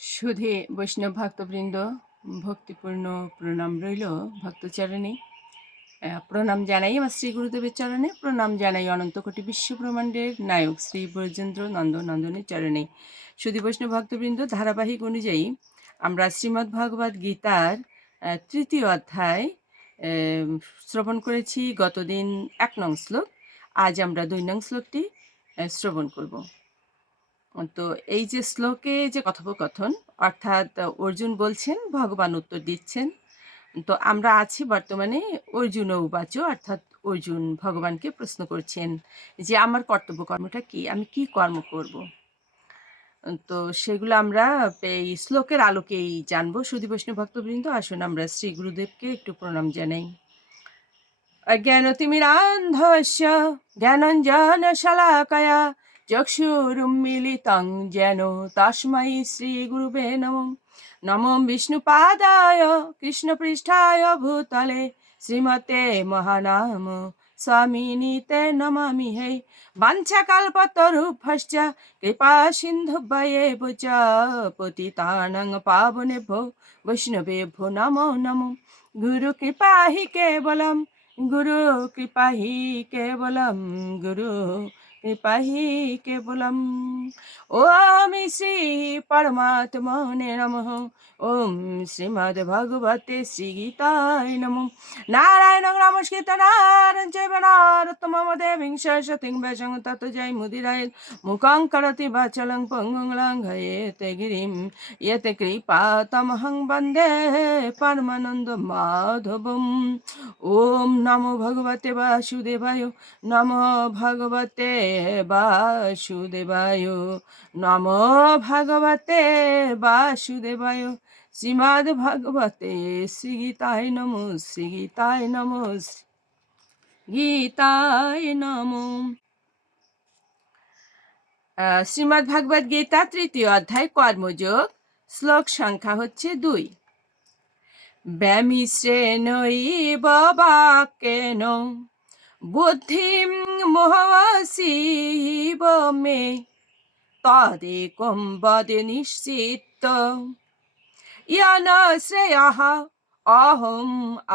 সুধে বৈষ্ণব ভক্তবৃন্দ, ভক্তিপূর্ণ প্রণাম রইল ভক্তচরণে। প্রণাম জানাই আমার শ্রী গুরুদেবের চরণে, প্রণাম জানাই অনন্ত কোটি বিশ্ব ব্রহ্মাণ্ডের নায়ক শ্রী ব্রজেন্দ্র নন্দ নন্দনের চরণে। সুধী বৈষ্ণব ভক্তবৃন্দ, ধারাবাহিক অনুযায়ী আমরা শ্রীমদ্ ভগবদ গীতার তৃতীয় অধ্যায় শ্রবণ করেছি, গতদিন এক নং শ্লোক। আজ আমরা দুই নং শ্লোকটি শ্রবণ করব। তো এই যে শ্লোকে যে কথোপকথন, অর্থাৎ অর্জুন বলছেন, ভগবান উত্তর দিচ্ছেন তো আমরা আছি বর্তমানে অর্জুন উবাচ অর্থাৎ অর্জুন ভগবানকে প্রশ্ন করছেন যে আমার কর্তব্য কর্মটা কি? আমি কি কর্ম করব? তো সেগুলো আমরা এই শ্লোকের আলোকেই জানব। সুধী বৈষ্ণব ভক্তবৃন্দ, আসুন আমরা শ্রী গুরুদেবকে একটু প্রণাম জানাই। অজ্ঞানতিমিরান্ধস্য জ্ঞানঞ্জন শলাকয়া চক্ষুরুন্মিলিতং যেন তস্मै শ্রীগুরুবে নমঃ। নমঃ বিষ্ণুপাদায় কৃষ্ণপৃষ্ঠায় ভূতলে শ্রীমতে মহানাম স্বামিনীতে নমামি হে। বাঞ্ছাকল্পতরুভশ্চ কৃপা সিন্ধুভ্যেব চ পতিতানং পাবনেভ্যো বৈষ্ণবেভ্যো নমো নমো। গুরু কৃপা হি কেবলম, গুরু কৃপা হি কেবলম, গুরু কৃপা হি কেবলম। ওম শ্রী পরমাত্মনে নমঃ। ওম শ্রীমদ্ ভগবতে শ্রীগীতায় নমঃ। নারায়ণ নমস্কৃত নারায়ণ চৈব নারোত্তমম দেবীং সরস্বতীং বৈশং তত জয় মুদিরায় মুখং করতি বাচলং পঙ্গুং লঙ্ঘয়েতে গিরিম। ইয়তে কৃপা তমহং বন্দে পরমানন্দ মাধবম। ওম নমো ভগবতে বাসুদেবায়। নমো ভগবতে বাসুদেবায় নমো ভগবতে বাসুদেবায় শ্রীমদ্ ভগবতে শ্রী গীতায় শ্রীগীতায় শ্রী গীতায় নমো আহ, শ্রীমদ্ ভাগবত গীতা তৃতীয় অধ্যায় কর্মযোগ শ্লোক সংখ্যা হচ্ছে দুই। ব্যামিশ্রেণৈব বাক্যেন বুদ্ধিম মোহসীব মে তদেকম বদ নিশ্চিত ইয়ান শ্রেয়ঃ অহম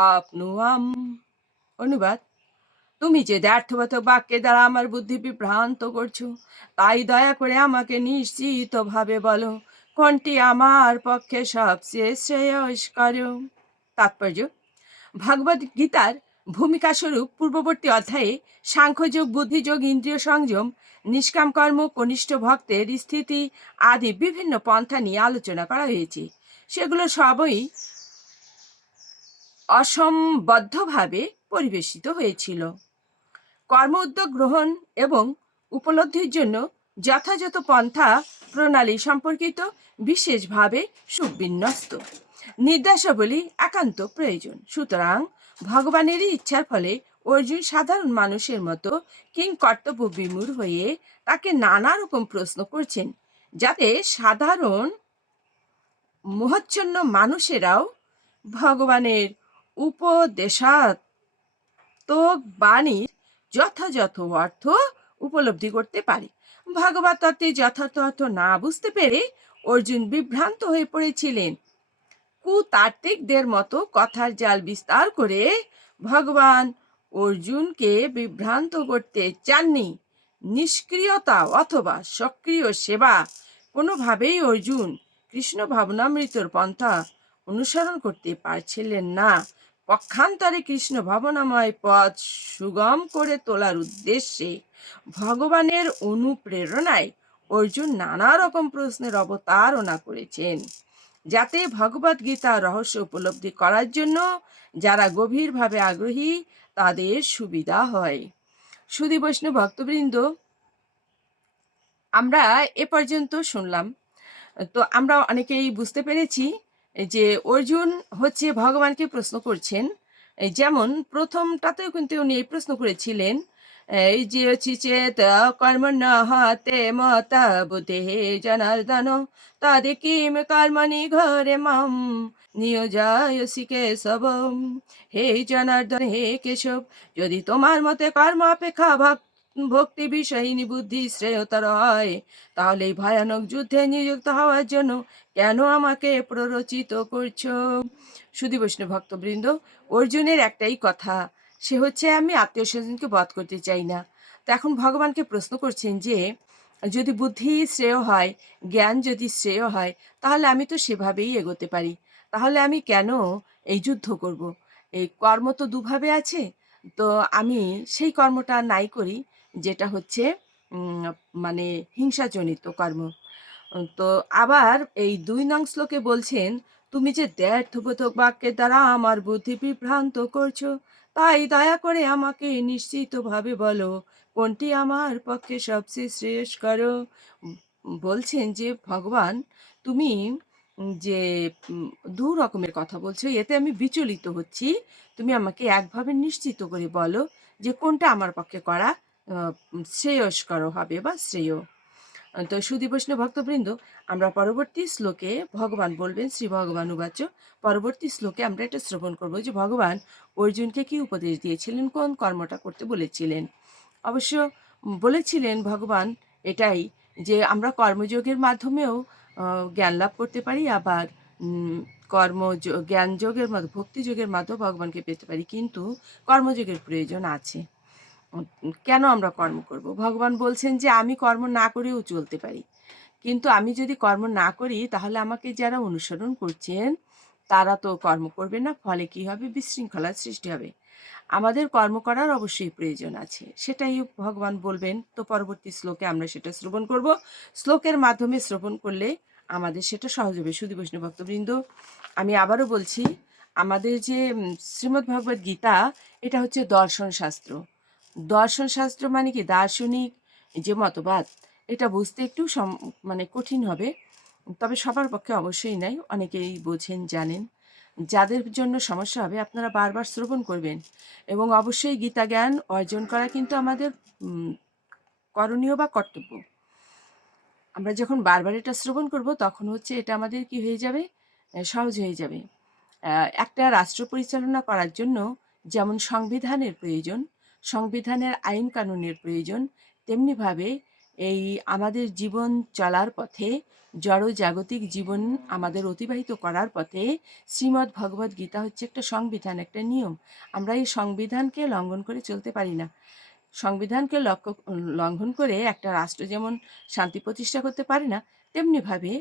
আপনুয়াম। অনুবাদ, তুমি যে দ্ব্যর্থবোধক বাক্যের দ্বারা আমার বুদ্ধি বিভ্রান্ত করছ, তাই দয়া করে আমাকে নিশ্চিতভাবে বলো, কোনটি আমার পক্ষে সবচেয়ে শ্রেয়স্কর? তাৎপর্য ভগবদ গীতার ভূমিকা স্বরূপ পূর্ববর্তী অধ্যায়ে সাংখ্যযোগ, বুদ্ধিযোগ, ইন্দ্রিয় সংযম, নিষ্কাম কর্ম, কনিষ্ঠ ভক্তের স্থিতি আদি বিভিন্ন পন্থা নিয়ে আলোচনা করা হয়েছে। সেগুলো সবই অসম্বদ্ধভাবে পরিবেশিত হয়েছিল। কর্ম উদ্যোগ গ্রহণ এবং উপলব্ধির জন্য যথাযথ পন্থা প্রণালী সম্পর্কিত বিশেষভাবে সুবিন্যস্ত। নির্দেশাবলী একান্ত প্রয়োজন। সুতরাং ভগবানেরই ইচ্ছার ফলে অর্জুন সাধারণ মানুষের মতো কিং কর্তব্য বিমূর হয়ে তাকে নানা রকম প্রশ্ন করছেন, যাতে সাধারণ মোহচ্ছন্ন মানুষেরাও ভগবানের উপদেশাত্মক বাণীর যথাযথ অর্থ উপলব্ধি করতে পারে। ভগবত যথার্থ অর্থ না বুঝতে পেরে অর্জুন বিভ্রান্ত হয়ে পড়েছিলেন। কুতার্তিকদের মতো কথার জাল বিস্তার করে ভগবান অর্জুনকে বিভ্রান্ত করতে চাননি। নিষ্ক্রিয়তা অথবা সক্রিয় সেবা কোনোভাবেই অর্জুন কৃষ্ণ ভাবনামৃতর পন্থা অনুসরণ করতে পারছিলেন না। পক্ষান্তরে কৃষ্ণ ভাবনাময় পথ সুগম করে তোলার উদ্দেশ্যে ভগবানের অনুপ্রেরণায় অর্জুন নানা রকম প্রশ্নের অবতারণা করেছেন। যাতে ভগবদ গীতার রহস্য উপলব্ধি করার জন্য যারা গভীরভাবে আগ্রহী, তাদের সুবিধা হয়। সুধী বৈষ্ণব ভক্তবৃন্দ, আমরা এ পর্যন্ত শুনলাম। তো আমরা অনেকেই বুঝতে পেরেছি যে অর্জুন হচ্ছে ভগবানকে প্রশ্ন করছেন। যেমন প্রথমটাতেও কিন্তু উনি এই প্রশ্ন করেছিলেন এই হচ্ছে চেত কর্ম না হাতে মতা বুদ্ধে জনার্দন তাদে কিম কর্মণি ঘরে মাম নিয়োজায়সি কেশব হে জনার্দন, হে কেশব, যদি তোমার মতে কর্ম অপেক্ষা ভক্ত ভক্তি বিষয়িনী বুদ্ধি শ্রেয়তর হয়, তাহলে এই ভয়ানক যুদ্ধে নিযুক্ত হওয়ার জন্য কেন আমাকে প্ররোচিত করছ? সুদী বৈষ্ণব ভক্তবৃন্দ, অর্জুনের একটাই কথা সে হচ্ছে আমি আত্মীয় স্বজনকে বধ করতে চাই না। তো এখন ভগবানকে প্রশ্ন করছেন যে, যদি বুদ্ধি শ্রেয় হয়, জ্ঞান যদি শ্রেয় হয়, তাহলে আমি তো সেভাবেই এগোতে পারি। তাহলে আমি কেন এই যুদ্ধ করব? এই কর্ম তো দুভাবে আছে, তো আমি সেই কর্মটা নাই করি, যেটা হচ্ছে মানে হিংসাজনিত কর্ম। তো আবার এই দুই নং শ্লোকে বলছেন, তুমি যে দ্ব্যর্থবোধক বাক্যের দ্বারা আমার বুদ্ধি বিভ্রান্ত করছ তাই দয়া করে আমাকে নিশ্চিতভাবে বলো, কোনটি আমার পক্ষে সবচেয়ে শ্রেয়স্কর? বলছেন যে, ভগবান, তুমি যে দু রকমের কথা বলছো, এতে আমি বিচলিত হচ্ছি। তুমি আমাকে একভাবে নিশ্চিত করে বলো যে, কোনটা আমার পক্ষে করা শ্রেয়স্কর হবে বা শ্রেয়। তো সুদী বৈষ্ণব ভক্তবৃন্দ, আমরা পরবর্তী শ্লোকে ভগবান বলবেন শ্রী ভগবান উবাচ, পরবর্তী শ্লোকে আমরা এটা শ্রবণ করব যে ভগবান অর্জুনকে কি উপদেশ দিয়েছিলেন, কোন কর্মটা করতে বলেছিলেন? অবশ্য বলেছিলেন ভগবান এটাই যে আমরা কর্মযোগের মাধ্যমেও জ্ঞান লাভ করতে পারি, আবার কর্ম জ্ঞান যোগের মধ্যে, ভক্তি যোগের মাধ্যমে ভগবানকে পেতে পারি, কিন্তু কর্মযোগের প্রয়োজন আছে। কেন আমরা কর্ম করব? ভগবান বলছেন যে, আমি কর্ম না করেও চলতে পারি। কিন্তু আমি যদি কর্ম না করি, তাহলে আমাকে যারা অনুসরণ করছেন, তারা তো কর্ম করবে না। ফলে কি হবে? বিশৃঙ্খলার সৃষ্টি হবে। আমাদের কর্ম করার অবশ্যই প্রয়োজন আছে। সেটাই ভগবান বলবেন। তো পরবর্তী শ্লোকে আমরা সেটা শ্রবণ করব। শ্লোকের মাধ্যমে শ্রবণ করলে আমাদের সেটা সহজ হবে। সুদী বৈষ্ণব ভক্তবৃন্দ, আমি আবারও বলছি, আমাদের যে শ্রীমদ্ ভগবদ গীতা, এটা হচ্ছে দর্শন শাস্ত্র। দর্শন শাস্ত্র মানে কি? দার্শনিক যে মতবাদ, এটা বুঝতে একটু মানে কঠিন হবে। তবে সবার পক্ষে অবশ্যই নাই। অনেকেই বোঝেন, জানেন। যাদের জন্য সমস্যা হবে, আপনারা বারবার শ্রবণ করবেন। এবং অবশ্যই গীতা জ্ঞান অর্জন করা কিন্তু আমাদের করণীয় বা কর্তব্য। আমরা যখন বারবার এটা শ্রবণ করব, তখন হচ্ছে এটা আমাদের কি হয়ে যাবে? সহজ হয়ে যাবে। একটা রাষ্ট্র পরিচালনা করার জন্য যেমন সংবিধানের প্রয়োজন সংবিধানের আইন কানুনের প্রয়োজন তেমনিভাবে এই আমাদের জীবন চলার পথে, জড় জাগতিক জীবন আমাদের অতিবাহিত করার পথে শ্রীমদ্ ভগবদ গীতা হচ্ছে একটা সংবিধান, একটা নিয়ম। আমরা এই সংবিধানকে লঙ্ঘন করে চলতে পারি না। সংবিধানকে লক্ষ্য, লঙ্ঘন করে একটা রাষ্ট্র যেমন শান্তি প্রতিষ্ঠা করতে পারে না তেমনিভাবে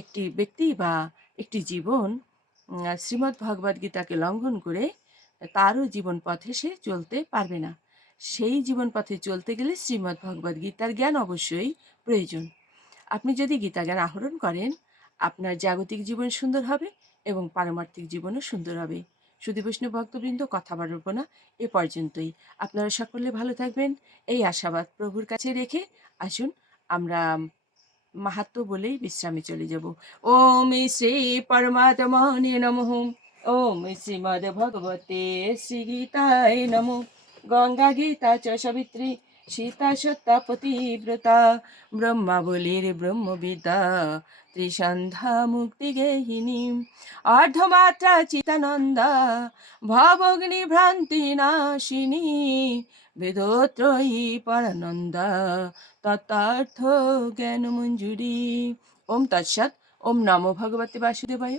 একটি ব্যক্তি বা একটি জীবন শ্রীমদ্ ভগবদ গীতাকে লঙ্ঘন করে তারও জীবন পথে সে চলতে পারবে না। সেই জীবন পথে চলতে গেলে শ্রীমদ্ ভগবদ গীতার জ্ঞান অবশ্যই প্রয়োজন। আপনি যদি গীতা জ্ঞান আহরণ করেন, আপনার জাগতিক জীবন সুন্দর হবে এবং পারমার্থিক জীবনও সুন্দর হবে। সুধী বৈষ্ণব ভক্তবৃন্দ কথা বাড়ব না, এ পর্যন্তই। আপনারা সকলে ভালো থাকবেন। এই আশাবাদ প্রভুর কাছে রেখে আসুন, আমরা মাহাত্ম বলেই বিশ্রামে চলে যাব। ওম শ্রী পরমাত্মনে নমঃ। ওম শ্রীমদ ভগবতে শ্রী গীতায় নমো গঙ্গা গীতা চ সাবিত্রী সীতা সত্তা পতিব্রতা ব্রহ্মাবলীর ব্রহ্মবিদ্যা ত্রিসন্ধ্যা মুক্তি গেহিনী অর্ধমাত্রা চিতানন্দা ভবগ্নি ভ্রান্তি নাশিনী বেদত্রয়ী পরানন্দা তত্ত্বার্থ জ্ঞান মঞ্জুরি ওম তৎসৎ ওম নমো ভগবতে বাসুদেবায়